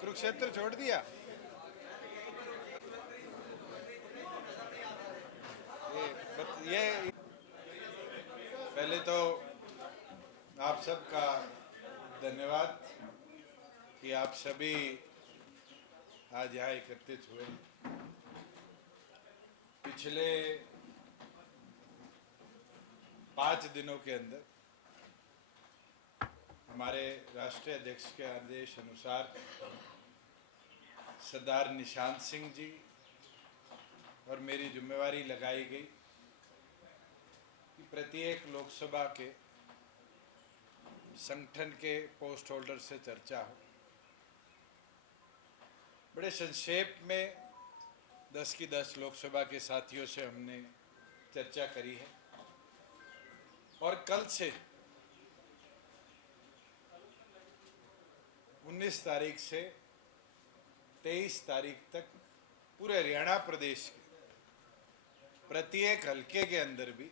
कुरुक्षेत्र छोड़ दिया। ये पहले तो आप सबका धन्यवाद कि आप सभी आज यहाँ एकत्रित हुए। पिछले 5 दिनों के अंदर हमारे राष्ट्रीय अध्यक्ष के आदेश अनुसार सरदार निशांत सिंह जी और मेरी जिम्मेवारी लगाई गई कि प्रत्येक लोकसभा के संगठन के पोस्ट होल्डर से चर्चा हो। बड़े संक्षेप में 10 की 10 लोकसभा के साथियों से हमने चर्चा करी है और कल से 19 तारीख से 23 तारीख तक पूरे हरियाणा प्रदेश के प्रत्येक हलके के अंदर भी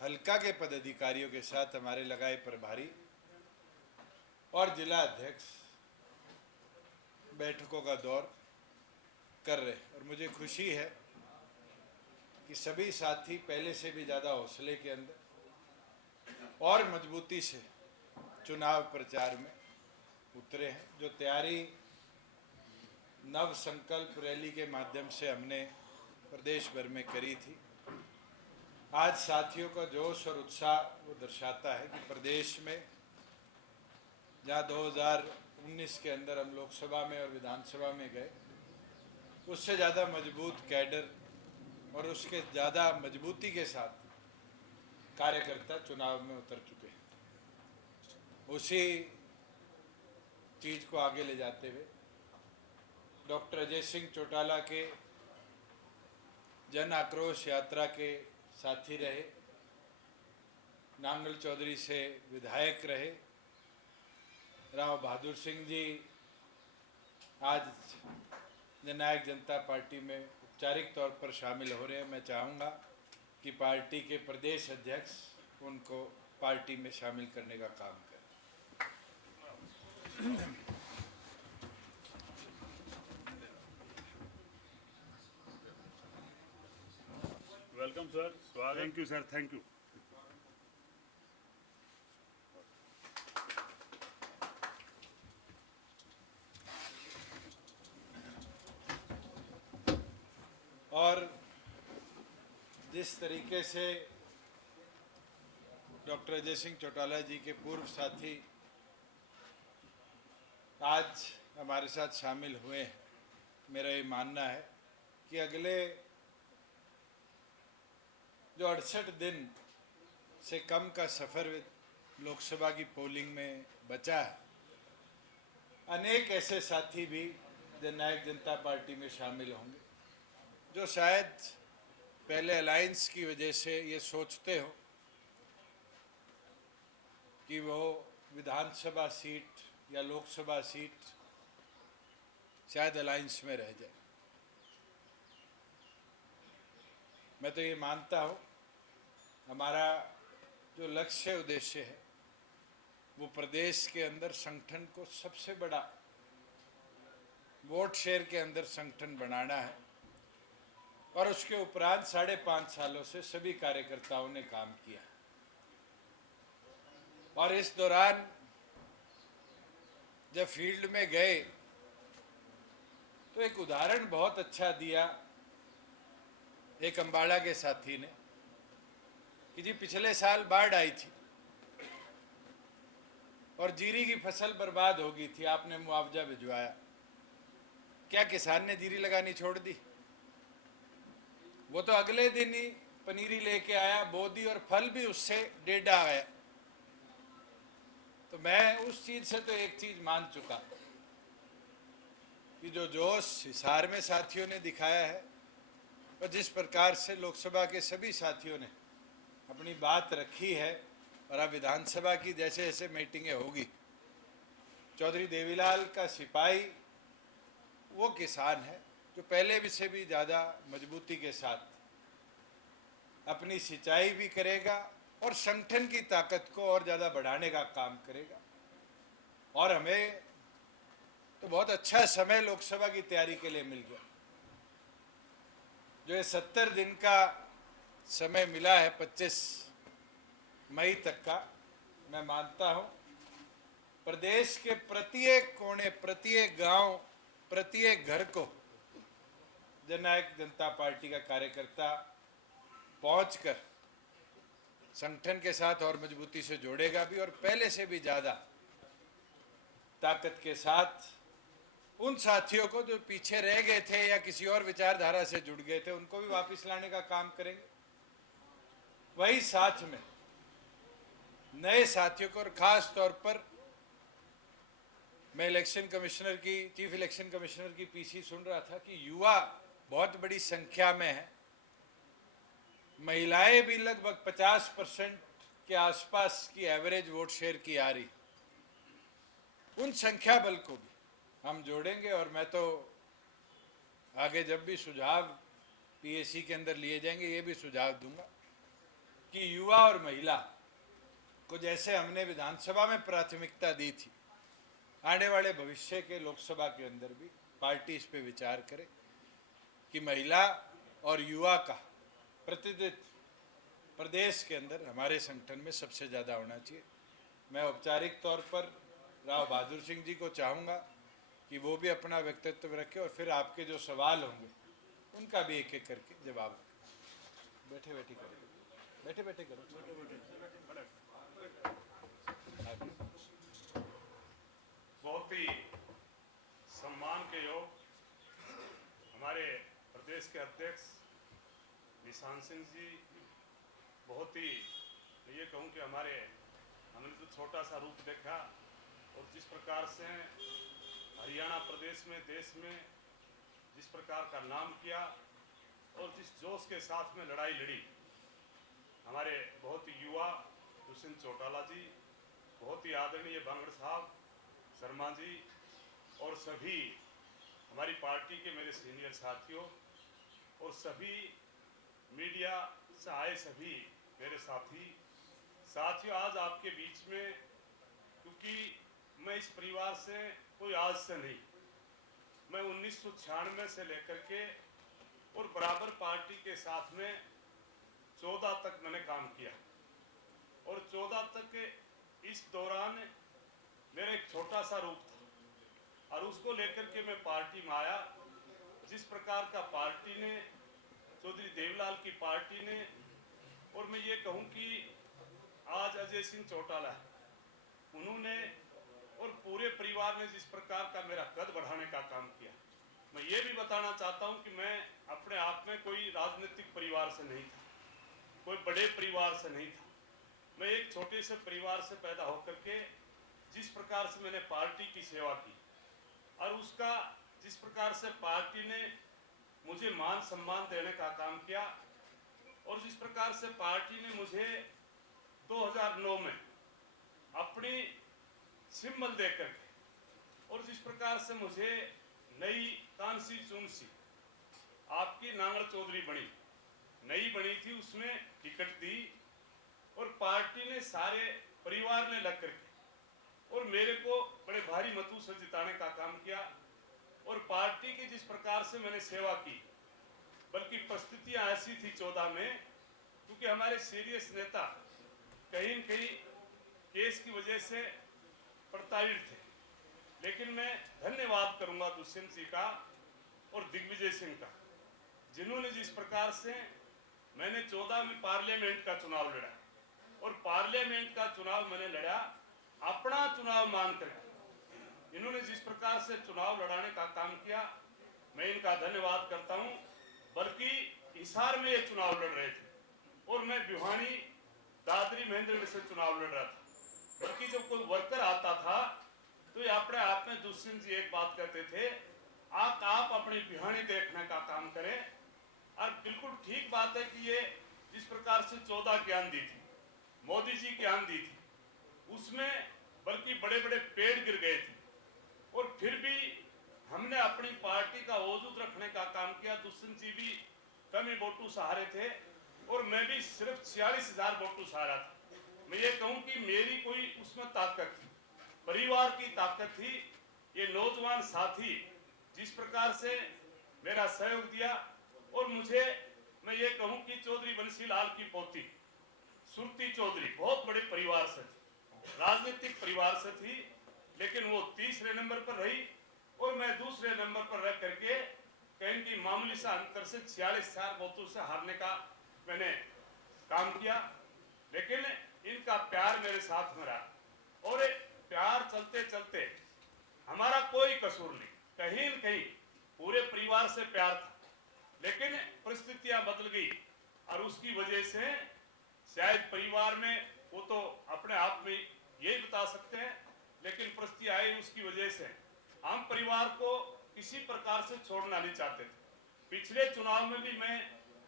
हलका के पदाधिकारियों के साथ हमारे लगाए प्रभारी और जिला अध्यक्ष बैठकों का दौर कर रहे। और मुझे खुशी है कि सभी साथी पहले से भी ज़्यादा हौसले के अंदर और मजबूती से चुनाव प्रचार में उतरे हैं। जो तैयारी नव संकल्प रैली के माध्यम से हमने प्रदेश भर में करी थी, आज साथियों का जोश और उत्साह वो दर्शाता है कि प्रदेश में जहाँ 2019 के अंदर हम लोकसभा में और विधानसभा में गए, उससे ज़्यादा मजबूत कैडर और उसके ज़्यादा मजबूती के साथ कार्यकर्ता चुनाव में उतर चुके हैं। उसी चीज़ को आगे ले जाते हुए डॉक्टर अजय सिंह चौटाला के जन आक्रोश यात्रा के साथी रहे, नांगल चौधरी से विधायक रहे, राव बहादुर सिंह जी आज जननायक जनता पार्टी में औपचारिक तौर पर शामिल हो रहे हैं। मैं चाहूँगा कि पार्टी के प्रदेश अध्यक्ष उनको पार्टी में शामिल करने का काम करें। वेलकम सर, स्वागत। Thank you sir, thank you. और जिस तरीके से डॉक्टर अजय सिंह चौटाला जी के पूर्व साथी आज हमारे साथ शामिल हुए हैं, मेरा ये मानना है कि अगले जो 68 दिन से कम का सफ़र लोकसभा की पोलिंग में बचा है, अनेक ऐसे साथी भी जननायक जनता पार्टी में शामिल होंगे जो शायद पहले अलायंस की वजह से ये सोचते हो कि वो विधानसभा सीट या लोकसभा सीट शायद अलायंस में रह जाए। मैं तो ये मानता हूँ हमारा जो लक्ष्य उद्देश्य है वो प्रदेश के अंदर संगठन को सबसे बड़ा वोट शेयर के अंदर संगठन बनाना है और उसके उपरांत 5.5 सालों से सभी कार्यकर्ताओं ने काम किया और इस दौरान जब फील्ड में गए तो एक उदाहरण बहुत अच्छा दिया एक अम्बाड़ा के साथी ने कि जी पिछले साल बाढ़ आई थी और जीरी की फसल बर्बाद हो गई थी, आपने मुआवजा भिजवाया, क्या किसान ने जीरी लगानी छोड़ दी? वो तो अगले दिन ही पनीरी लेके आया, बो दी और फल भी उससे डेढ़ा आया। तो मैं उस चीज से तो एक चीज मान चुका कि जो जोश हिसार में साथियों ने दिखाया है और जिस प्रकार से लोकसभा के सभी साथियों ने अपनी बात रखी है और अब विधानसभा की जैसे जैसे मीटिंगें होगी, चौधरी देवीलाल का सिपाही वो किसान है जो पहले भी से भी ज़्यादा मजबूती के साथ अपनी सिंचाई भी करेगा और संगठन की ताकत को और ज़्यादा बढ़ाने का काम करेगा। और हमें तो बहुत अच्छा समय लोकसभा की तैयारी के लिए मिल गया। जो ये 70 दिन का समय मिला है 25 मई तक का, मैं मानता हूं प्रदेश के प्रत्येक कोने, प्रत्येक गांव, प्रत्येक घर को जननायक जनता पार्टी का कार्यकर्ता पहुंचकर संगठन के साथ और मजबूती से जोड़ेगा भी, और पहले से भी ज़्यादा ताकत के साथ उन साथियों को जो पीछे रह गए थे या किसी और विचारधारा से जुड़ गए थे, उनको भी वापस लाने का काम करेंगे। वही साथ में नए साथियों को, और खास तौर पर मैं इलेक्शन कमिश्नर की, चीफ इलेक्शन कमिश्नर की पीसी सुन रहा था कि युवा बहुत बड़ी संख्या में है, महिलाएं भी लगभग 50% के आसपास की एवरेज वोट शेयर की आ रही। उन संख्या बल को भी हम जोड़ेंगे, और मैं तो आगे जब भी सुझाव पीएसी के अंदर लिए जाएंगे ये भी सुझाव दूंगा कि युवा और महिला को जैसे हमने विधानसभा में प्राथमिकता दी थी, आने वाले भविष्य के लोकसभा के अंदर भी पार्टी इस पे विचार करे कि महिला और युवा का प्रतिनिधित्व प्रदेश के अंदर हमारे संगठन में सबसे ज़्यादा होना चाहिए। मैं औपचारिक तौर पर राव बहादुर सिंह जी को चाहूँगा कि वो भी अपना व्यक्तित्व रखें, और फिर आपके जो सवाल होंगे उनका भी एक एक करके जवाब रखें। बैठे बैठे करो, बैठे बैठे करो। बहुत ही सम्मान के योग हमारे प्रदेश के अध्यक्ष निशान सिंह जी, बहुत ही ये कहूँ कि हमने तो छोटा सा रूप देखा, और जिस प्रकार से हरियाणा प्रदेश में, देश में जिस प्रकार का नाम किया और जिस जोश के साथ में लड़ाई लड़ी, हमारे बहुत ही युवा दुष्यंत चौटाला जी, बहुत ही आदरणीय बांगड़ साहब, शर्मा जी, और सभी हमारी पार्टी के मेरे सीनियर साथियों, और सभी मीडिया से आए सभी मेरे साथियों, आज आपके बीच में, क्योंकि मैं इस परिवार से कोई आज से नहीं, मैं 1996 से लेकर के और बराबर पार्टी के साथ में 14 तक मैंने काम किया, और 14 तक इस दौरान मेरा एक छोटा सा रूप था, और उसको लेकर के मैं पार्टी में आया। जिस प्रकार का पार्टी ने, चौधरी देवलाल की पार्टी ने, और मैं ये कहूँ कि आज अजय सिंह चौटाला उन्होंने और पूरे परिवार ने जिस प्रकार का मेरा कद बढ़ाने का काम किया, मैं ये भी बताना चाहता हूँ कि मैं अपने आप में कोई राजनीतिक परिवार से नहीं था, कोई बड़े परिवार से नहीं था, मैं एक छोटे से परिवार से पैदा होकर के जिस प्रकार से मैंने पार्टी की सेवा की, और उसका जिस प्रकार से पार्टी ने मुझे मान सम्मान देने का काम किया, और जिस प्रकार से पार्टी ने मुझे 2009 में अपनी सिंबल देकर के, और जिस प्रकार से मुझे नई कांसी चुनसी आपकी नांगड़ चौधरी नई बनी थी, उसमें टिकट दी, और पार्टी ने सारे परिवार ने लग करके और मेरे को बड़े भारी मतों से जिताने का काम किया, और पार्टी की जिस प्रकार से मैंने सेवा की, बल्कि परिस्थितियां ऐसी थी 14 में, क्योंकि हमारे सीरियस नेता कहीं न कहीं केस की वजह से प्रताड़ित थे, लेकिन मैं धन्यवाद करूंगा दुष्यंत जी का और दिग्विजय सिंह का, जिन्होंने जिस प्रकार से मैंने 14 में पार्लियामेंट का चुनाव लड़ा, और पार्लियामेंट का चुनाव मैंने लड़ा अपना चुनाव मान करके, इन्होंने जिस प्रकार से चुनाव लड़ाने का काम किया, मैं इनका धन्यवाद करता हूं। बल्कि हिसार में ये चुनाव लड़ रहे थे, और मैं भिवानी दादरी महेंद्रगढ़ से चुनाव लड़ रहा था, बल्कि जब कोई वर्कर आता था तो ये अपने आप में दुष्यंत जी एक बात कहते थे, आप अपनी भिवानी देखने का काम करें, और बिल्कुल ठीक बात है कि ये जिस प्रकार से 14 की आंधी थी, मोदी जी की आंधी थी, उसमें बल्कि बड़े बड़े पेड़ गिर गए थे, और फिर भी हमने अपनी पार्टी का वजूद रखने का काम किया। दुष्यंत जी भी कम ही वोटों से हारे थे, और मैं भी सिर्फ 46,000 वोटों से हारा था। मैं ये कहूं कि मेरी कोई उसमें ताकत थी, परिवार की ताकत थी, ये नौजवान साथी जिस प्रकार से मेरा सहयोग दिया, और मुझे मैं ये कहूं कि चौधरी बंसीलाल की पोती सुरती चौधरी बहुत बड़े परिवार से थी, राजनीतिक परिवार से थी, लेकिन वो तीसरे नंबर पर रही और मैं दूसरे नंबर पर रह करके कहीं की मामूली सा अंतर से 46,000 वोटों से हारने का मैंने काम किया। लेकिन इनका प्यार मेरे साथ में रहा और प्यार चलते चलते हमारा कोई कसूर नहीं, कहीं न कहीं पूरे परिवार से प्यार था, लेकिन परिस्थितियां बदल गई और उसकी वजह से शायद परिवार में वो तो अपने आप में यही बता सकते हैं, लेकिन परिस्थिति आई उसकी वजह से हम परिवार को किसी प्रकार से छोड़ना नहीं चाहते थे। पिछले चुनाव में भी मैं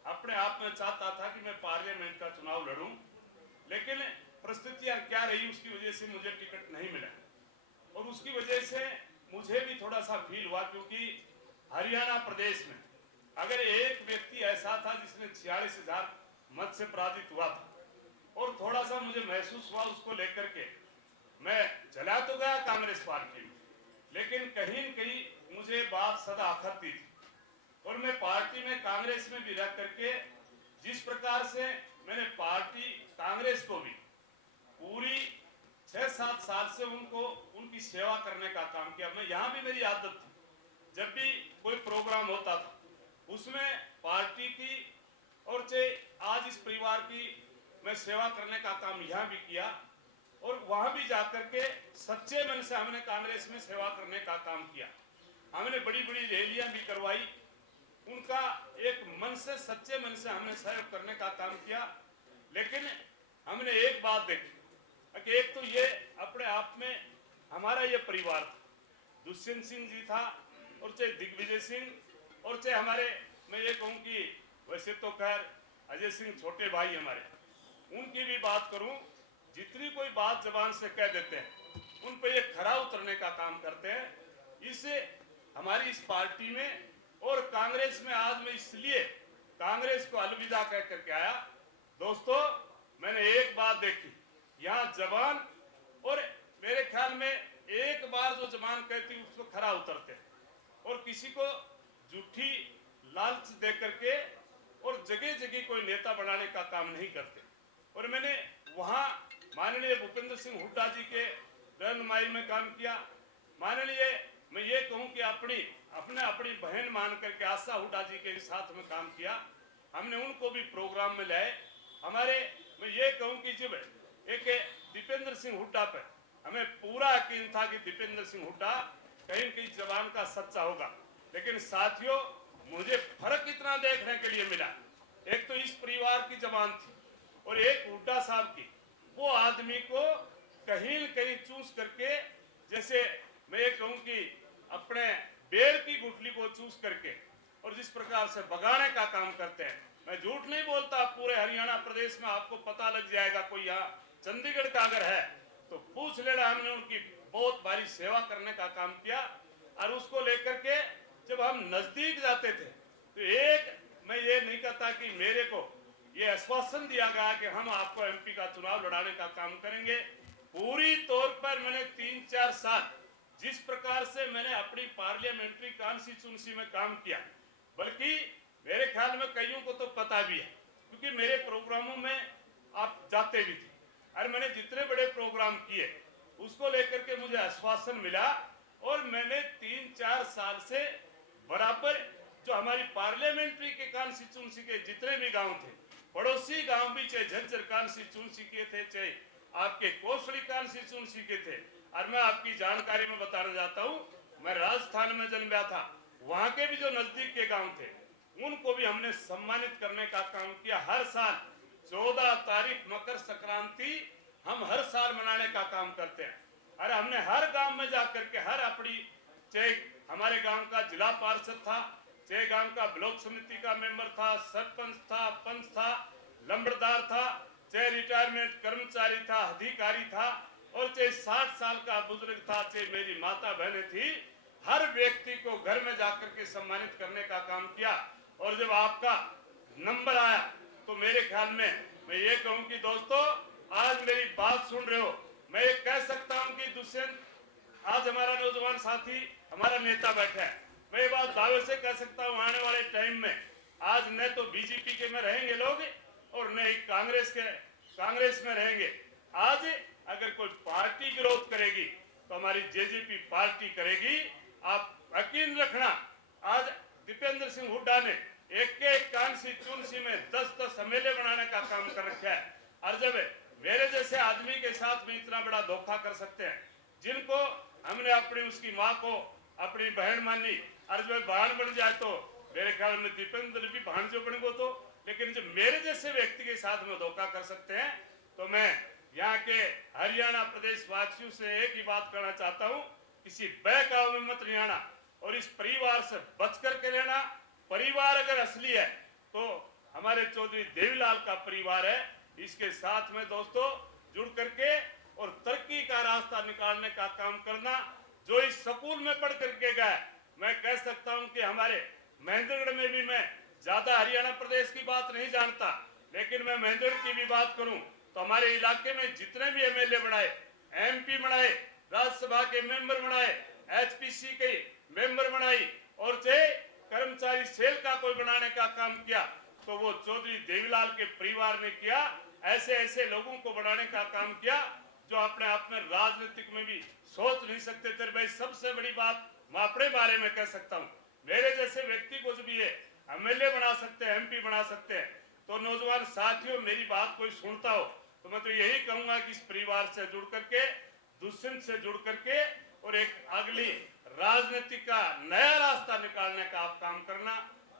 अपने आप में चाहता था कि मैं पार्लियामेंट का चुनाव लड़ूं, लेकिन परिस्थितियां क्या रही उसकी वजह से मुझे टिकट नहीं मिला और उसकी वजह से मुझे भी थोड़ा सा फील हुआ, क्योंकि हरियाणा प्रदेश में अगर एक व्यक्ति ऐसा था जिसने 46,000 मत से पराजित हुआ था और थोड़ा सा मुझे महसूस हुआ उसको लेकर के, मैं चला तो गया कांग्रेस पार्टी में, लेकिन कहीं न कहीं मुझे बात सदा आखती थी और मैं पार्टी में कांग्रेस में भी रह करके जिस प्रकार से मैंने पार्टी कांग्रेस को भी पूरी 6-7 साल से उनको उनकी सेवा करने का काम किया। मैं यहाँ भी मेरी आदत थी, जब भी कोई प्रोग्राम होता था उसमें पार्टी की और चाहे आज इस परिवार की मैं सेवा करने का काम यहाँ भी किया और वहां भी जाकर के सच्चे मन से हमने कांग्रेस में सेवा करने का काम किया। हमने बड़ी बड़ी रैलियां भी करवाई, उनका एक मन से सच्चे मन से हमने सहयोग करने का काम किया। लेकिन हमने एक बात देखी कि एक तो ये अपने आप में हमारा ये परिवार था, दुष्यंत सिंह जी था और चाहे दिग्विजय सिंह और चाहे हमारे, मैं ये कहूँ कि वैसे तो खैर अजय सिंह छोटे भाई हमारे, उनकी भी बात करूं, जितनी कोई बात जबान से कह देते हैं उन पर ये खरा उतरने का काम करते हैं। इससे हमारी इस पार्टी में और कांग्रेस में आज मैं इसलिए कांग्रेस को अलविदा कह करके आया। दोस्तों, मैंने एक बात देखी, यहाँ जबान और मेरे ख्याल में एक बार जो जबान कहती उसको खरा उतरते और किसी को झूठी लालच दे करके और जगह जगह कोई नेता बनाने का काम नहीं करते। और मैंने वहां माननीय भूपेंद्र सिंह हुड्डा जी के रहनुमाई में काम किया। माननीय मैं ये कहूं कि अपनी बहन मान करके आशा हुड्डा जी के साथ में काम किया, हमने उनको भी प्रोग्राम में लाए। हमारे मैं ये कहूं कि जब एक दीपेंद्र सिंह हुड्डा पे हमें पूरा यकीन था कि दीपेंद्र सिंह हुड्डा कहीं न कहीं जबान का सच्चा होगा, लेकिन साथियों मुझे फर्क इतना देखने के लिए मिला, एक तो इस परिवार की जबान थी और एक हुड्डा साहब की, वो आदमी को कहीं न कहीं चूस करके, जैसे मैं ये कहूं कि अपने बेर की गुठली को चूस करके और जिस प्रकार से बगाने का काम करते हैं। मैं झूठ नहीं बोलता, पूरे हरियाणा प्रदेश में आपको पता लग जाएगा, कोई यहाँ चंडीगढ़ का अगर है तो पूछ लेना। हमने उनकी बहुत भारी सेवा करने का काम किया और उसको लेकर के जब हम नजदीक जाते थे तो एक मैं ये नहीं कहता कि मेरे को ये आश्वासन दिया गया कि हम आपको एमपी का चुनाव लड़ाने का काम करेंगे। पूरी तौर पर मैंने 3-4 साल जिस प्रकार से मैंने अपनी पार्लियामेंट्री कॉन्स्टिट्यूंसी में काम किया, बल्कि मेरे ख्याल में कईयों को तो पता भी है क्योंकि मेरे प्रोग्रामों में आप जाते भी थे और मैंने जितने बड़े प्रोग्राम किए उसको लेकर के मुझे आश्वासन मिला और मैंने 3-4 साल से बराबर जो हमारी पार्लियामेंट्री के कॉन्स्टिट्यूंसी के जितने भी गांव थे, पड़ोसी गांव भी चाहे झज्जर कॉन्स्टिट्यूंसी के थे, चाहे आपके कोसली कॉन्स्टिट्यूंसी के थे। और मैं आपकी जानकारी में बताना चाहता हूं, मैं राजस्थान में जन्मा था, वहां के भी जो नजदीक के गांव थे उनको भी हमने सम्मानित करने का काम किया। हर साल 14 तारीख मकर संक्रांति हम हर साल मनाने का काम करते हैं और हमने हर गांव में जाकर के हर अपनी, चाहे हमारे गांव का जिला पार्षद था, चाहे गांव का ब्लॉक समिति का मेंबर था, सरपंच था, पंच था, लंबड़दार था, चाहे रिटायरमेंट कर्मचारी था, अधिकारी था और चाहे 60 साल का बुजुर्ग था, चाहे मेरी माता बहनें थी, हर व्यक्ति को घर में जाकर के सम्मानित करने का काम किया। और जब आपका नंबर आया तो मेरे ख्याल में मैं ये कहूं कि दोस्तों आज मेरी बात सुन रहे हो, मैं ये कह सकता हूं कि दुष्यंत आज हमारा नौजवान साथी, हमारा नेता बैठा है। मैं ये बात दावे से कह सकता हूँ, आने वाले टाइम में आज न तो बीजेपी के में रहेंगे लोग और न ही कांग्रेस में रहेंगे। आज अगर कोई पार्टी विरोध करेगी तो हमारी जेजेपी पार्टी करेगी। आप यकीन रखना, आज दीपेंद्र सिंह हुड्डा ने एक कांस्टिट्यूंसी में 10-10 एमएलए बनाने का काम कर रखा है। और जब मेरे जैसे आदमी के साथ में इतना बड़ा धोखा कर सकते हैं, जिनको हमने अपनी उसकी माँ को अपनी बहन मानी, और जब बहन बन जाए तो मेरे ख्याल में दीपेंद्र भी भांजो बन गो तो। लेकिन जब मेरे जैसे व्यक्ति के साथ में धोखा कर सकते हैं, तो मैं यहाँ के हरियाणा प्रदेश वासियों से एक ही बात करना चाहता हूँ, किसी बहकावे में मत नहीं आना और इस परिवार से बच करके रहना। परिवार अगर असली है तो हमारे चौधरी देवीलाल का परिवार है। इसके साथ में दोस्तों जुड़ करके और तरक्की का रास्ता निकालने का काम करना। जो इस स्कूल में पढ़ करके गए, मैं कह सकता हूं कि हमारे महेंद्रगढ़ में भी, मैं ज्यादा हरियाणा प्रदेश की बात नहीं जानता, लेकिन मैं महेंद्रगढ़ की भी बात करूं तो हमारे इलाके में जितने भी एमएलए बनाए, एमपी बनाए, राज्यसभा के मेंबर बनाए, एचपीसी के मेंबर बनाई और चाहे कर्मचारी सेल का कोई बनाने का काम किया तो वो चौधरी देवीलाल के परिवार ने किया। ऐसे ऐसे लोगों को बनाने का काम किया जो अपने आप में राजनीतिक में भी सोच नहीं सकते थे। भाई सबसे बड़ी बात मैं अपने बारे में कह सकता हूँ, मेरे जैसे व्यक्ति को जब ये एमएलए बना सकते हैं, एमपी बना सकते हैं, तो नौजवान साथियों मेरी बात कोई सुनता हो तो मैं तो यही कहूंगा कि इस परिवार से जुड़ करके, दुष्यंत से जुड़ करके और एक अगली राजनीति का नया रास्ता निकालने का आप काम करना,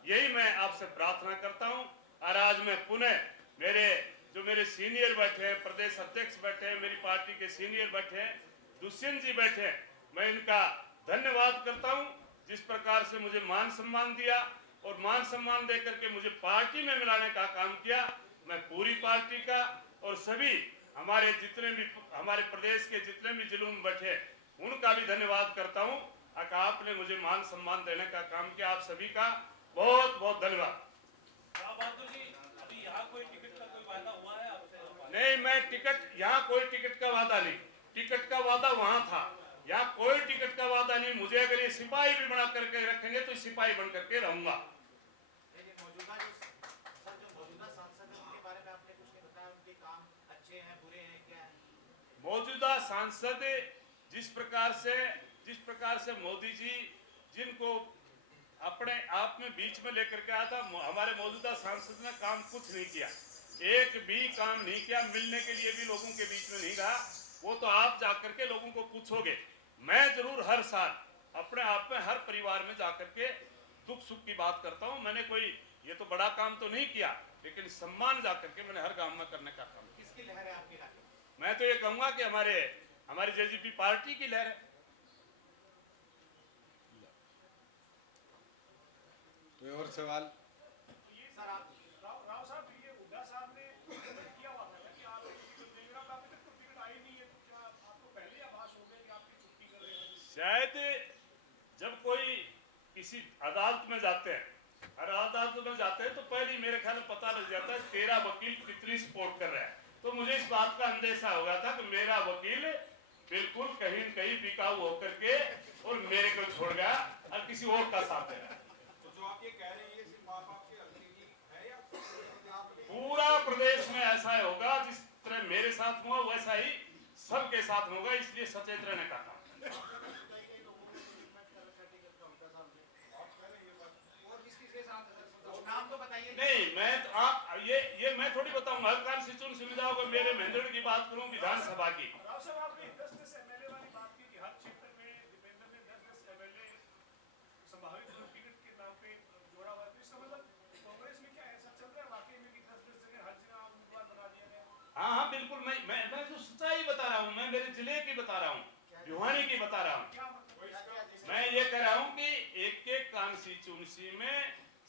यही मैं आपसे प्रार्थना करता हूं। और आज मैं पुनः मेरे सीनियर बैठे हैं, प्रदेश अध्यक्ष बैठे हैं, मेरी पार्टी के सीनियर बैठे हैं, दुष्यंत जी बैठे हैं, मैं इनका धन्यवाद करता हूं जिस प्रकार से मुझे मान सम्मान दिया और मान सम्मान देकर के मुझे पार्टी में मिलाने का काम किया। मैं पूरी पार्टी का और सभी हमारे जितने भी हमारे प्रदेश के जितने भी जिलों में बैठे उनका भी धन्यवाद करता हूं। आपने मुझे मान सम्मान देने का काम किया, आप सभी का बहुत बहुत धन्यवाद। अभी यहाँ कोई टिकट का कोई वादा हुआ है आपसे? नहीं, मैं यहाँ कोई टिकट का वादा नहीं, टिकट का वादा वहां था, यहाँ कोई टिकट का वादा नहीं। मुझे अगर ये सिपाही भी बना करके रखेंगे तो सिपाही बन करके रहूंगा। मौजूदा सांसद जिस प्रकार से मोदी जी जिनको अपने आप में बीच में लेकर के आया था, हमारे मौजूदा सांसद ने काम कुछ नहीं किया, एक भी काम नहीं किया, मिलने के लिए भी लोगों के बीच में नहीं रहा। वो तो आप जाकर के लोगों को पूछोगे। मैं जरूर हर साल अपने आप में हर परिवार में जाकर के दुख सुख की बात करता हूँ। मैंने कोई ये तो बड़ा काम तो नहीं किया, लेकिन सम्मान जाकर के मैंने हर गांव में करने का काम। किसकी लहर है आपके इलाके में? मैं तो ये कहूंगा कि हमारी जेजेपी पार्टी की लहर है। कोई और सवाल? राव साहब, ये हुड्डा साहब ने किया हुआ था कि आप टिकट अभी तक तो टिकट आई नहीं है, तो क्या आपको पहले आभास हो गया कि आपकी छुट्टी कर रहे हैं? शायद जब कोई किसी अदालत में जाते हैं तो पहले मेरे ख्याल में पता लग जाता है तेरा वकील कितनी सपोर्ट कर रहा है। तो मुझे इस बात का अंदेशा हो गया था कि मेरा वकील बिल्कुल कहीं न कहीं बिकाऊ होकर के और मेरे को छोड़ गया और किसी और का साथ दे रहा है। तो जो आप ये कह रहे हैं ये सिर्फ माँ बाप के अकेली है या पूरा प्रदेश में ऐसा ही होगा, जिस तरह मेरे साथ हुआ वैसा ही सबके साथ होगा, इसलिए सचेत रहने का काम। नाम तो बताइए। नहीं, मैं तो ये मैं थोड़ी बताऊंगा। हर कांस्टिट्यूशन सुविधाओं को मेरे महेंद्रगढ़ की बात करूं, विधानसभा की। राव साहब, आपने 10-10 एमएलए वाली बात की कि हर क्षेत्र में दीपेंद्र ने 10-10 एमएलए संभावित टिकट के नाम पे जोड़ा हुआ है, तो इसका मतलब कांग्रेस में क्या ऐसा चल रहा है वाकई में कि 10-10 जगह हर जगह उम्मीदवार बना दिया गया? हाँ बिल्कुल, मैं जो सच्चाई बता रहा हूँ, मैं मेरे जिले की बता रहा हूँ, भिवानी की बता रहा हूँ। मैं ये कह रहा हूँ कि एक कांस्टिट्यूंसी में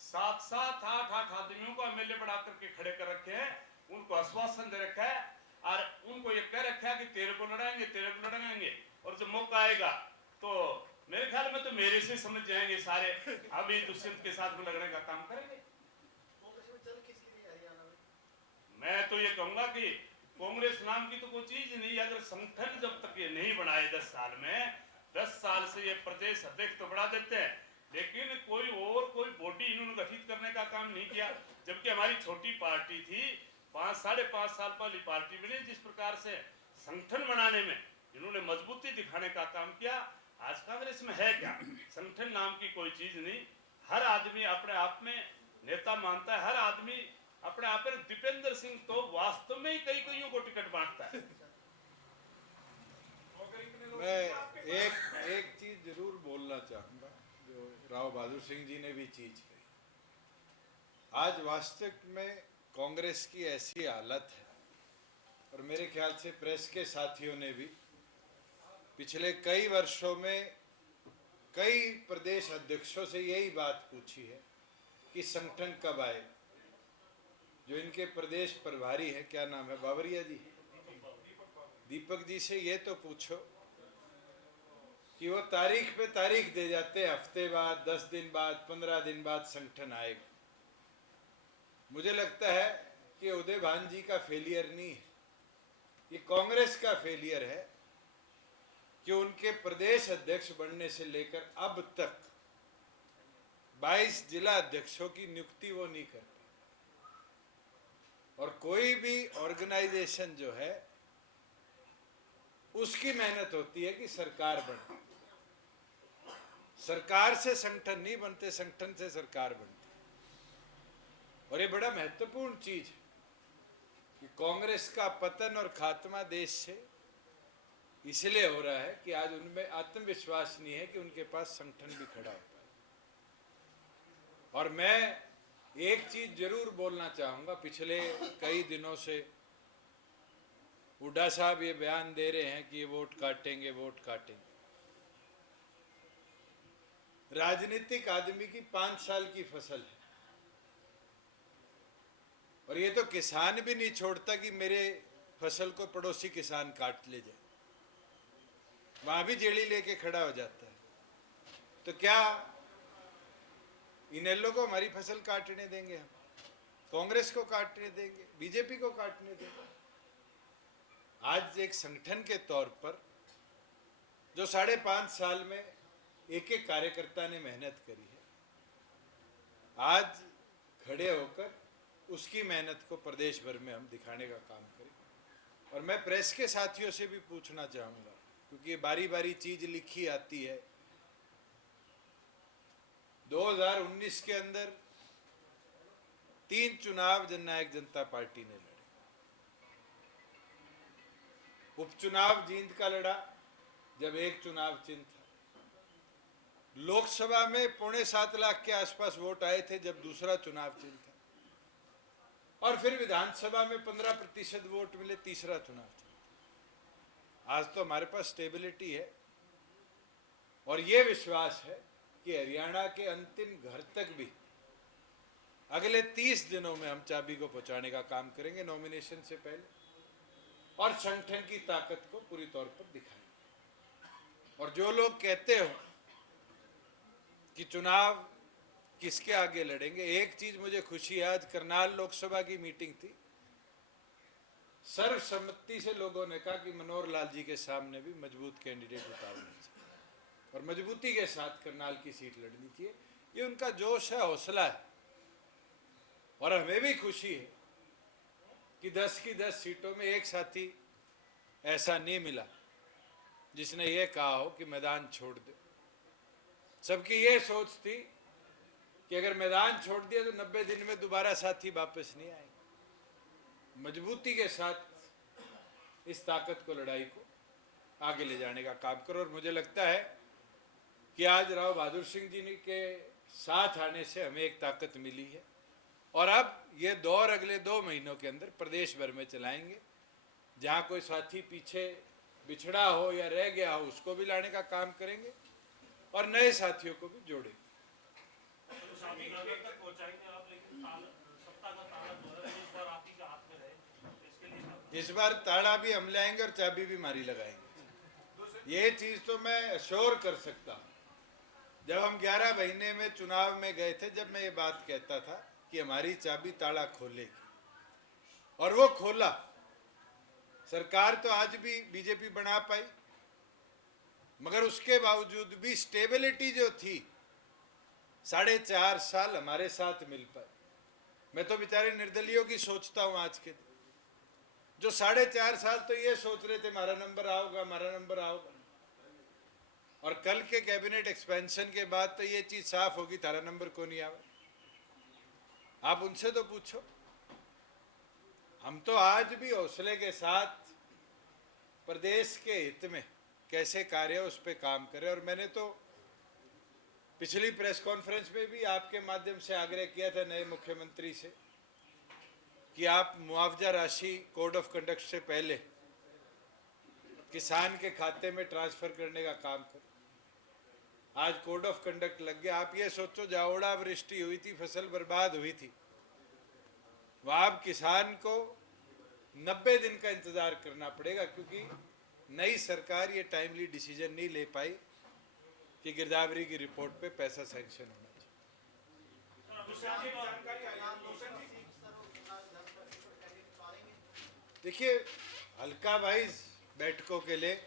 7-7, 8-8 आदमियों को एमएलए बढ़ा करके खड़े कर रखे हैं, उनको आश्वासन दे रखा है और उनको ये कह रखा है कि तेरे को लड़ाएंगे, और जब मौका आएगा तो मेरे ख्याल में तो मेरे से समझ जाएंगे सारे, अभी दुष्यंत के साथ में लड़ने का काम करेंगे। मैं तो ये कहूंगा कि कांग्रेस नाम की तो कोई चीज नहीं, अगर संगठन जब तक ये नहीं बनाए 10 साल में, 10 साल से ये प्रदेश अध्यक्ष तो बढ़ा देते हैं, लेकिन कोई बॉडी इन्होंने गठित करने का काम नहीं किया। जबकि हमारी छोटी पार्टी थी, 5-5.5 साल पहले पार्टी बनी, जिस प्रकार से संगठन बनाने में इन्होंने मजबूती दिखाने का काम किया। आज कांग्रेस में है क्या? संगठन नाम की कोई चीज नहीं। हर आदमी अपने आप में नेता मानता है, हर आदमी अपने आप में। दीपेंद्र सिंह तो वास्तव में ही कईयों को टिकट बांटता है। मैं एक चीज जरूर बोलना चाहूंगा, जो राव बहादुर सिंह जी ने भी चीज कही। आज वास्तविक में कांग्रेस की ऐसी हालत है, और मेरे ख्याल से प्रेस के साथियों ने भी पिछले कई वर्षों में कई प्रदेश अध्यक्षों से यही बात पूछी है कि संगठन कब आए। जो इनके प्रदेश प्रभारी है, क्या नाम है, बावरिया जी, दीपक जी से ये तो पूछो कि वो तारीख पे तारीख दे जाते हैं, हफ्ते बाद, 10 दिन बाद, 15 दिन बाद संगठन आएगा। मुझे लगता है कि उदय भान जी का फेलियर नहीं है, ये कांग्रेस का फेलियर है कि उनके प्रदेश अध्यक्ष बनने से लेकर अब तक 22 जिला अध्यक्षों की नियुक्ति वो नहीं करते। और कोई भी ऑर्गेनाइजेशन जो है उसकी मेहनत होती है कि सरकार बने। सरकार से संगठन नहीं बनते, संगठन से सरकार बनती। और ये बड़ा महत्वपूर्ण चीज है कि कांग्रेस का पतन और खात्मा देश से इसलिए हो रहा है कि आज उनमें आत्मविश्वास नहीं है कि उनके पास संगठन भी खड़ा हो पाए। और मैं एक चीज जरूर बोलना चाहूंगा, पिछले कई दिनों से हुड्डा साहब ये बयान दे रहे हैं कि ये वोट काटेंगे, वोट काटेंगे। राजनीतिक आदमी की 5 साल की फसल है, और ये तो किसान भी नहीं छोड़ता कि मेरे फसल को पड़ोसी किसान काट ले जाए, वहां भी जेड़ी लेके खड़ा हो जाता है। तो क्या इनेलो को हमारी फसल काटने देंगे? हम कांग्रेस को काटने देंगे? बीजेपी को काटने देंगे? आज एक संगठन के तौर पर जो 5.5 साल में एक एक कार्यकर्ता ने मेहनत करी है, आज खड़े होकर उसकी मेहनत को प्रदेश भर में हम दिखाने का काम करें। और मैं प्रेस के साथियों से भी पूछना चाहूंगा, क्योंकि ये बारी बारी चीज लिखी आती है। 2019 के अंदर 3 चुनाव जननायक जनता पार्टी ने लड़े। उपचुनाव जींद का लड़ा जब एक चुनाव चिन्ह था। लोकसभा में 6.25 लाख के आसपास वोट आए थे जब दूसरा चुनाव चिन्ह था। और फिर विधानसभा में 15% वोट मिले, तीसरा चुनाव चिन्ह। आज तो हमारे पास स्टेबिलिटी है, और ये विश्वास है कि हरियाणा के अंतिम घर तक भी अगले 30 दिनों में हम चाबी को पहुंचाने का काम करेंगे नॉमिनेशन से पहले, और संगठन की ताकत को पूरी तौर पर दिखाएंगे। और जो लोग कहते हो कि चुनाव किसके आगे लड़ेंगे, एक चीज मुझे खुशी है, आज करनाल लोकसभा की मीटिंग थी, सर्वसम्मति से लोगों ने कहा कि मनोहर लाल जी के सामने भी मजबूत कैंडिडेट उतारना चाहिए और मजबूती के साथ करनाल की सीट लड़नी चाहिए। ये उनका जोश है, हौसला है। और हमें भी खुशी है कि 10 की 10 सीटों में एक साथी ऐसा नहीं मिला जिसने ये कहा हो कि मैदान छोड़ दे। सबकी ये सोच थी कि अगर मैदान छोड़ दिया तो 90 दिन में दोबारा साथी वापस नहीं आएंगे। मजबूती के साथ इस ताकत को, लड़ाई को आगे ले जाने का काम करो। और मुझे लगता है कि आज राव बहादुर सिंह जी के साथ आने से हमें एक ताकत मिली है, और अब ये दौर अगले 2 महीनों के अंदर प्रदेश भर में चलाएंगे। जहाँ कोई साथी पीछे बिछड़ा हो या रह गया हो उसको भी लाने का काम करेंगे, और नए साथियों को भी जोड़ेंगे। इस बार ताला भी हम लाएंगे और चाबी भी मारी लगाएंगे। ये चीज तो मैं अश्योर कर सकता हूँ। जब हम 11 महीने में चुनाव में गए थे, जब मैं ये बात कहता था कि हमारी चाबी ताला खोलेगी, और वो खोला। सरकार तो आज भी बीजेपी बना पाई, मगर उसके बावजूद भी स्टेबिलिटी जो थी 4.5 साल हमारे साथ मिल पाए। मैं तो बेचारे निर्दलियों की सोचता हूं आज के दिन, जो 4.5 साल तो ये सोच रहे थे हमारा नंबर आओगा, हमारा नंबर आओगा, और कल के कैबिनेट एक्सपेंशन के बाद तो ये चीज साफ होगी थारा नंबर को नहीं आवे। आप उनसे तो पूछो। हम तो आज भी हौसले के साथ प्रदेश के हित में कैसे कार्य उस पर काम करें। और मैंने तो पिछली प्रेस कॉन्फ्रेंस में भी आपके माध्यम से आग्रह किया था नए मुख्यमंत्री से कि आप मुआवजा राशि कोड ऑफ कंडक्ट से पहले किसान के खाते में ट्रांसफर करने का काम करें। आज कोड ऑफ कंडक्ट लग गया। आप ये सोचो, जाओड़ा वृष्टि हुई थी, फसल बर्बाद हुई थी, वहां अब किसान को 90 दिन का इंतजार करना पड़ेगा, क्योंकि नई सरकार ये टाइमली डिसीजन नहीं ले पाई कि गिरदावरी की रिपोर्ट पे पैसा सैंक्शन होना चाहिए। देखिए, हल्का वाइज बैठकों के लिए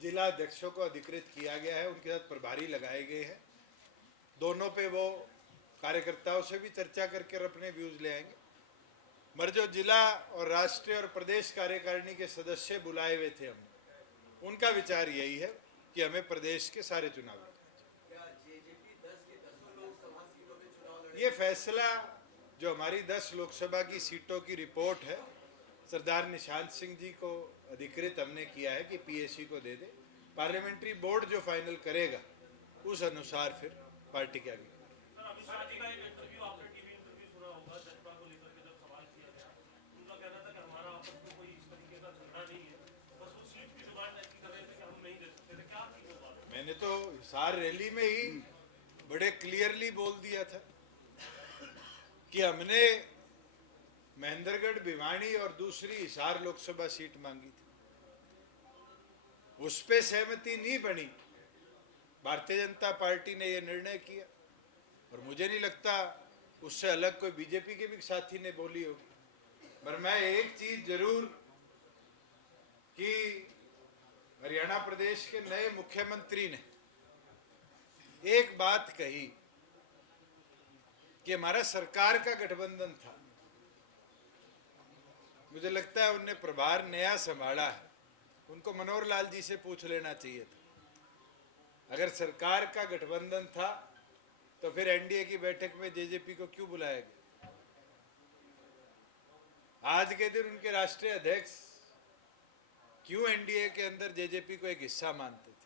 जिला अध्यक्षों को अधिकृत किया गया है, उनके साथ प्रभारी लगाए गए हैं। दोनों पे वो कार्यकर्ताओं से भी चर्चा करके अपने व्यूज ले आएंगे। मगर जो जिला और राष्ट्रीय और प्रदेश कार्यकारिणी के सदस्य बुलाए हुए थे हमने, उनका विचार यही है कि हमें प्रदेश के सारे चुनाव ये फैसला जो हमारी 10 लोकसभा की सीटों की रिपोर्ट है, सरदार निशांत सिंह जी को अधिकृत हमने किया है कि पीएससी को दे दे। पार्लियामेंट्री बोर्ड जो फाइनल करेगा उस अनुसार फिर पार्टी के आगे। मैंने तो हिसार रैली में ही बड़े क्लियरली बोल दिया था कि हमने महेंद्रगढ़, भिवानी और दूसरी हिसार लोकसभा सीट मांगी थी, उस पे सहमति नहीं बनी। भारतीय जनता पार्टी ने यह निर्णय किया, और मुझे नहीं लगता उससे अलग कोई बीजेपी के भी साथी ने बोली होगी। पर मैं एक चीज जरूर कि हरियाणा प्रदेश के नए मुख्यमंत्री ने एक बात कही कि हमारा सरकार का गठबंधन था। मुझे लगता है उनने प्रभार नया संभाला है, उनको मनोहर लाल जी से पूछ लेना चाहिए था। अगर सरकार का गठबंधन था तो फिर एनडीए की बैठक में जेजेपी को क्यों बुलाया गया? आज के दिन उनके राष्ट्रीय अध्यक्ष क्यों एनडीए के अंदर जेजेपी को एक हिस्सा मानते थे?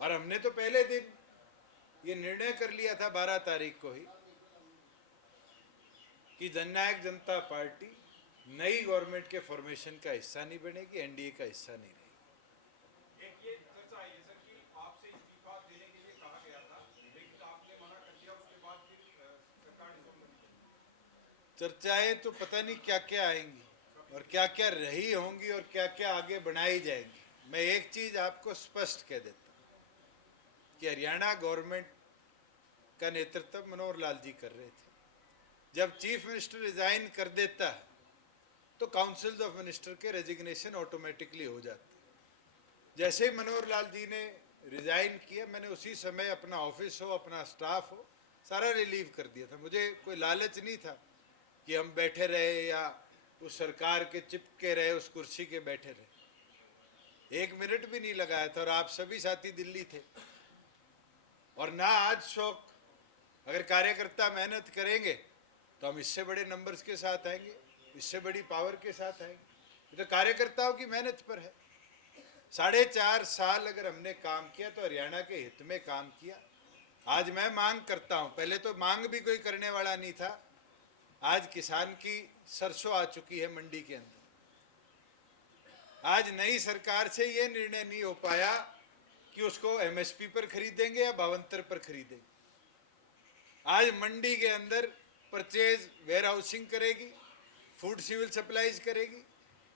और हमने तो पहले दिन ये निर्णय कर लिया था 12 तारीख को ही कि जननायक जनता पार्टी नई गवर्नमेंट के फॉर्मेशन का हिस्सा नहीं बनेगी, एनडीए का हिस्सा नहीं रहेगी। एक ये चर्चा आई है सर कि आपसे इस्तीफा देने के लिए कहा गया था, लेकिन आपने मना कर दिया, उसके बाद फिर सरकार ने चर्चाएं तो पता नहीं क्या क्या आएंगी और क्या क्या रही होंगी और क्या क्या आगे बनाई जाएंगी। मैं एक चीज आपको स्पष्ट कह देता हूं कि हरियाणा गवर्नमेंट का नेतृत्व मनोहर लाल जी कर रहे थे। जब चीफ मिनिस्टर रिजाइन कर देता है तो काउंसिल ऑफ मिनिस्टर के रेजिग्नेशन ऑटोमेटिकली हो जाते हैं। जैसे ही मनोहर लाल जी ने रिजाइन किया, मैंने उसी समय अपना ऑफिस हो, अपना स्टाफ हो, सारा रिलीव कर दिया था। मुझे कोई लालच नहीं था कि हम बैठे रहे या उस सरकार के चिपके रहे, उस कुर्सी के बैठे रहे। 1 मिनट भी नहीं लगाया था, और आप सभी साथी दिल्ली थे। और ना आज शौक, अगर कार्यकर्ता मेहनत करेंगे तो हम इससे बड़े नंबर्स के साथ आएंगे, इससे बड़ी पावर के साथ आएंगे। तो कार्यकर्ताओं की मेहनत पर है। 4.5 साल अगर हमने काम किया तो हरियाणा के हित में काम किया। आज मैं मांग करता हूं, पहले तो मांग भी कोई करने वाला नहीं था। आज किसान की सरसों आ चुकी है मंडी के अंदर। आज नई सरकार से ये निर्णय नहीं हो पाया कि उसको एमएसपी पर खरीदेंगे या भावांतर पर खरीदेंगे। आज मंडी के अंदर परचेज वेयर हाउसिंग करेगी, फूड सिविल सप्लाईज करेगी,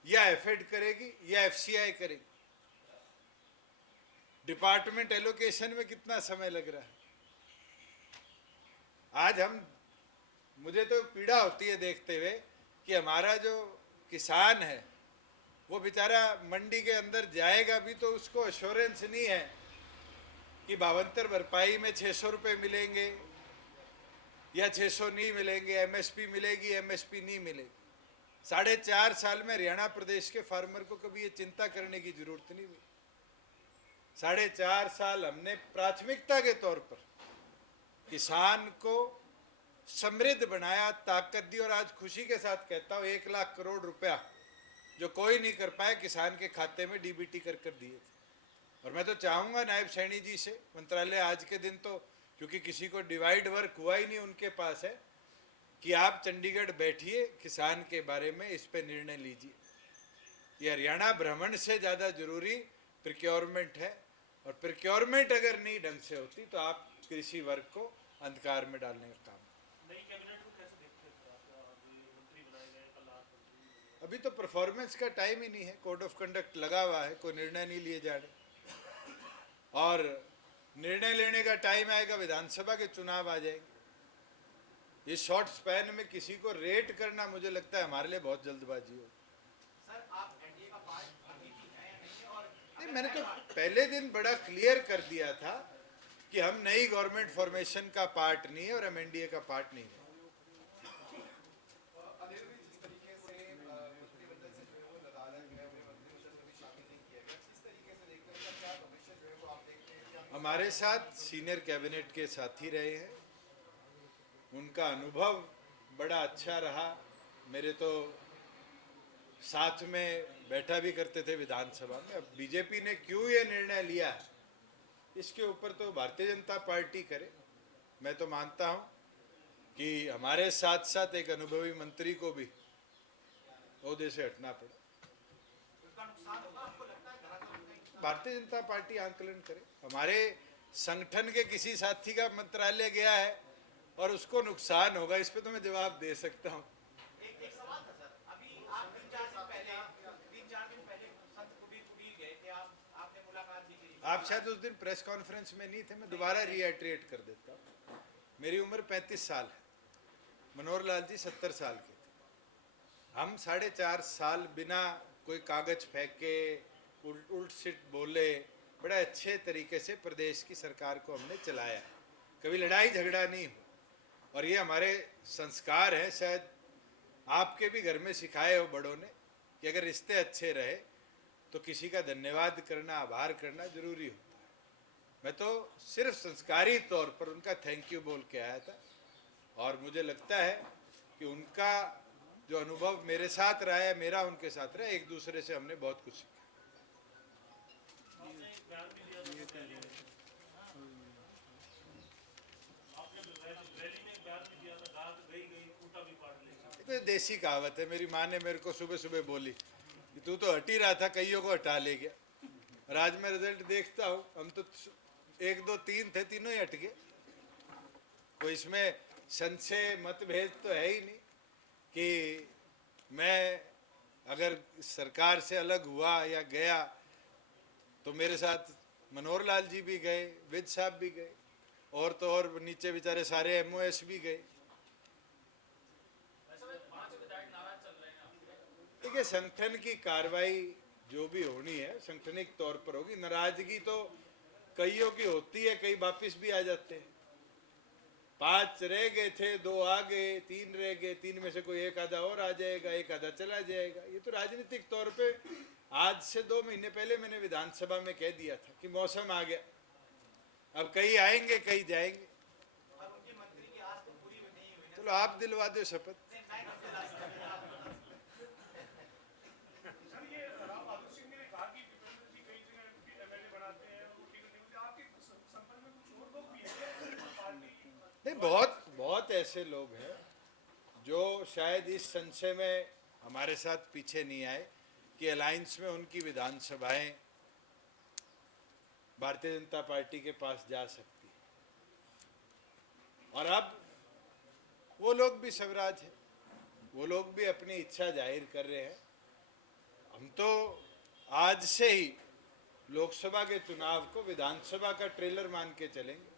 या एफएड करेगी, या एफसीआई करेगी। डिपार्टमेंट एलोकेशन में कितना समय लग रहा है। आज मुझे तो पीड़ा होती है देखते हुए कि हमारा जो किसान है वो बेचारा मंडी के अंदर जाएगा भी तो उसको एश्योरेंस नहीं है कि भावांतर भरपाई में 600 रुपये मिलेंगे या 600 नहीं मिलेंगे, एमएसपी मिलेगी, एमएसपी नहीं मिलेगी। 4.5 साल में हरियाणा प्रदेश के फार्मर को कभी ये चिंता करने की जरूरत नहीं हुई। 4.5 साल हमने प्राथमिकता के तौर पर किसान को समृद्ध बनाया, ताकत दी, और आज खुशी के साथ कहता हूँ 1 लाख करोड़ रुपया जो कोई नहीं कर पाया किसान के खाते में डीबीटी कर दिए थे। और मैं तो चाहूँगा नायब सैनी जी से, मंत्रालय आज के दिन तो क्योंकि किसी को डिवाइड वर्क हुआ ही नहीं उनके पास है, कि आप चंडीगढ़ बैठिए, किसान के बारे में इस पे निर्णय लीजिए। ये हरियाणा भ्रमण से ज़्यादा जरूरी प्रिक्योरमेंट है, और प्रिक्योरमेंट अगर नहीं ढंग से होती तो आप कृषि वर्ग को अंधकार में डालने का काम। नई कैबिनेट को कैसे देखते हैं आप? मंत्री बनाए गए, कल 8 मंत्री। अभी तो परफॉर्मेंस का टाइम ही नहीं है, कोड ऑफ कंडक्ट लगा हुआ है, कोई निर्णय नहीं लिए जा रहे, और निर्णय लेने का टाइम आएगा विधानसभा के चुनाव आ जाएंगे। इस शॉर्ट स्पैन में किसी को रेट करना मुझे लगता है हमारे लिए बहुत जल्दबाजी हो। सर, आप एनडीए का पार्ट अभी भी हैं या नहीं है? और नहीं, मैंने तो पहले दिन बड़ा क्लियर कर दिया था कि हम नई गवर्नमेंट फॉर्मेशन का पार्ट नहीं है और हम एनडीए का पार्ट नहीं है। अनिल भी जिस तरीके से मंत्रिमंडल से जो है वो नाराज है, अपने मंत्रिमंडल में भी शामिल नहीं किया गया, किस तरीके से देखते हैं, क्या भविष्य जो है वो आप देखते हैं? क्या हमारे साथ सीनियर कैबिनेट के साथी रहे हैं, उनका अनुभव बड़ा अच्छा रहा। मेरे तो साथ में बैठा भी करते थे विधानसभा में। अब बीजेपी ने क्यों ये निर्णय लिया है इसके ऊपर तो भारतीय जनता पार्टी करे। मैं तो मानता हूं कि हमारे साथ साथ एक अनुभवी मंत्री को भी ओहदे से हटना पड़ा। उसका नुकसान होगा आपको लगता है? धरातल भारतीय जनता पार्टी आंकलन करे। हमारे संगठन के किसी साथी का मंत्रालय गया है और उसको नुकसान होगा, इस पे तो मैं जवाब दे सकता हूँ। एक सवाल था सर, अभी आप 3-4 दिन पहले संत कुटीर गए थे, आपने मुलाकात भी की। आप शायद उस दिन प्रेस कॉन्फ्रेंस में नहीं थे, मैं दोबारा रिएट्रेट कर देता हूँ। मेरी उम्र 35 साल है, मनोहर लाल जी 70 साल के थे। हम 4.5 साल बिना कोई कागज फेंके, उल्ट सिट बोले, बड़ा अच्छे तरीके से प्रदेश की सरकार को हमने चलाया है। कभी लड़ाई झगड़ा नहीं हो, और ये हमारे संस्कार हैं। शायद आपके भी घर में सिखाए हो बड़ों ने कि अगर रिश्ते अच्छे रहे तो किसी का धन्यवाद करना, आभार करना जरूरी होता है। मैं तो सिर्फ संस्कारी तौर पर उनका थैंक यू बोल के आया था, और मुझे लगता है कि उनका जो अनुभव मेरे साथ रहा है, मेरा उनके साथ रहा है, एक दूसरे से हमने बहुत कुछ सीखा। आपने एक बयान भी दिया था पहले, आपने रैली में एक बयान भी दिया था, घात गई कूटा भी पाट लेगी। तो देसी कहावत है, मेरी माँ ने मेरे को सुबह सुबह बोली कि तू तो हट ही रहा था, कईयों को हटा ले गया। और आज मैं रिजल्ट देखता हूँ, हम तो 1 2 3 थे, तीनों ही हट गए। कोई इसमें संशय मतभेद तो है ही नहीं कि मैं अगर सरकार से अलग हुआ या गया तो मेरे साथ मनोहर लाल जी भी गए, विद साहब भी गए, और तो और नीचे बेचारे सारे एमओएस भी गए। देखिए, संगठन की कार्रवाई जो भी होनी है संगठनिक तौर पर होगी। नाराजगी तो कईयों की होती है, कई वापिस भी आ जाते हैं। 5 रह गए थे, 2 आ गए, 3 रह गए, 3 में से कोई एक आधा और आ जाएगा, एक आधा चला जाएगा। ये तो राजनीतिक तौर पे आज से 2 महीने पहले मैंने विधानसभा में कह दिया था कि मौसम आ गया, अब कई आएंगे कई जाएंगे। और उनकी मंत्री की आस तो पूरी नहीं हुई ना। चलो आप दिलवा दो शपथ। सर, ये राव बहादुर सिंह ने कहा कि दीपेंद्र जी कई जगह एमएलए बनाते हैं, वो टिकट नहीं मिलती। आपके संपर्क में कुछ और लोग भी हैं पार्टी? नहीं, बहुत ऐसे लोग हैं जो शायद इस संशय में हमारे साथ पीछे नहीं आए कि अलायंस में उनकी विधानसभाएं भारतीय जनता पार्टी के पास जा सकती है। और अब वो लोग भी स्वराज है, वो लोग भी अपनी इच्छा जाहिर कर रहे हैं। हम तो आज से ही लोकसभा के चुनाव को विधानसभा का ट्रेलर मान के चलेंगे।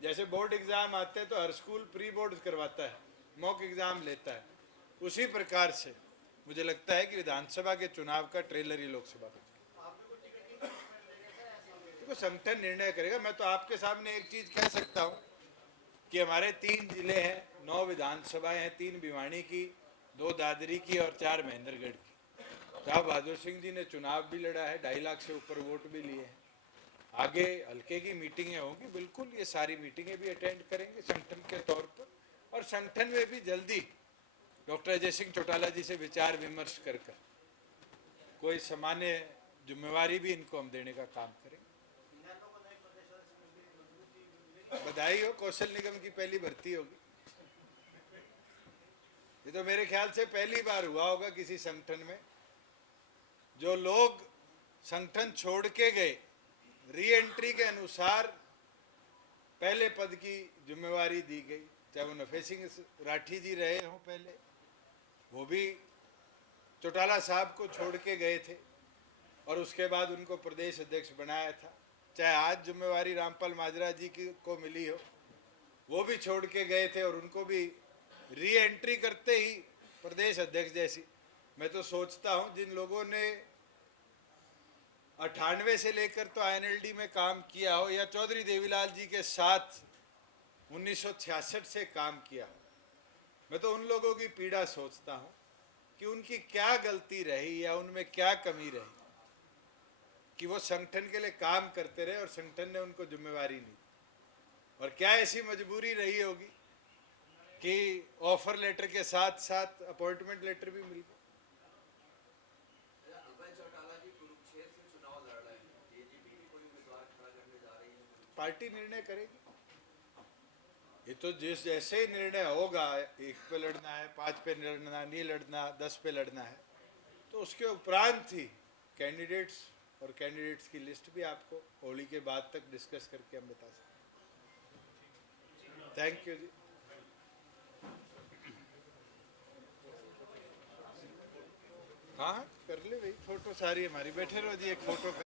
जैसे बोर्ड एग्जाम आते हैं तो हर स्कूल प्री बोर्ड करवाता है, मॉक एग्जाम लेता है, उसी प्रकार से मुझे लगता है कि विधानसभा के चुनाव का ट्रेलर ही लोकसभा का देखो संगठन निर्णय करेगा। मैं तो आपके सामने एक चीज कह सकता हूं कि हमारे 3 जिले हैं, 9 विधानसभाएं हैं, 3 भिवानी की, 2 दादरी की और 4 महेंद्रगढ़ की। राव बहादुर सिंह जी ने चुनाव भी लड़ा है, 2.5 लाख से ऊपर वोट भी लिए हैं। आगे हल्के की मीटिंगें होंगी, बिल्कुल ये सारी मीटिंगें भी अटेंड करेंगे संगठन के तौर पर, और संगठन में भी जल्दी डॉक्टर अजय सिंह चौटाला जी से विचार विमर्श कर कोई सामान्य जिम्मेवारी भी इनको हम देने का काम करेंगे। बधाई हो, कौशल निगम की पहली भर्ती होगी। ये तो मेरे ख्याल से पहली बार हुआ होगा किसी संगठन में, जो लोग संगठन छोड़ के गए री एंट्री के अनुसार पहले पद की जिम्मेवारी दी गई, चाहे वो नफे सिंह राठी जी रहे हों, पहले वो भी चौटाला साहब को छोड़ के गए थे और उसके बाद उनको प्रदेश अध्यक्ष बनाया था। चाहे आज जिम्मेवारी रामपाल माजरा जी की को मिली हो, वो भी छोड़ के गए थे और उनको भी री एंट्री करते ही प्रदेश अध्यक्ष जैसी। मैं तो सोचता हूं जिन लोगों ने 98 से लेकर तो आईएनएलडी में काम किया हो, या चौधरी देवीलाल जी के साथ 1966 से काम किया हो, मैं तो उन लोगों की पीड़ा सोचता हूं कि उनकी क्या गलती रही या उनमें क्या कमी रही कि वो संगठन के लिए काम करते रहे और संगठन ने उनको जिम्मेवारी नहीं दी। और क्या ऐसी मजबूरी रही होगी कि ऑफर लेटर के साथ साथ अपॉइंटमेंट लेटर भी मिल गया। पार्टी निर्णय करेगी, ये तो जिस जैसे ही निर्णय होगा, 1 पे लड़ना है, 5 पे लड़ना, नहीं लड़ना, 10 पे लड़ना है, तो उसके उपरांत ही कैंडिडेट्स और कैंडिडेट्स की लिस्ट भी आपको होली के बाद तक डिस्कस करके हम बता सकते हैं। थैंक यू जी। हाँ कर ले भाई, फोटो सारी हमारी, बैठे रहो जी, एक फोटो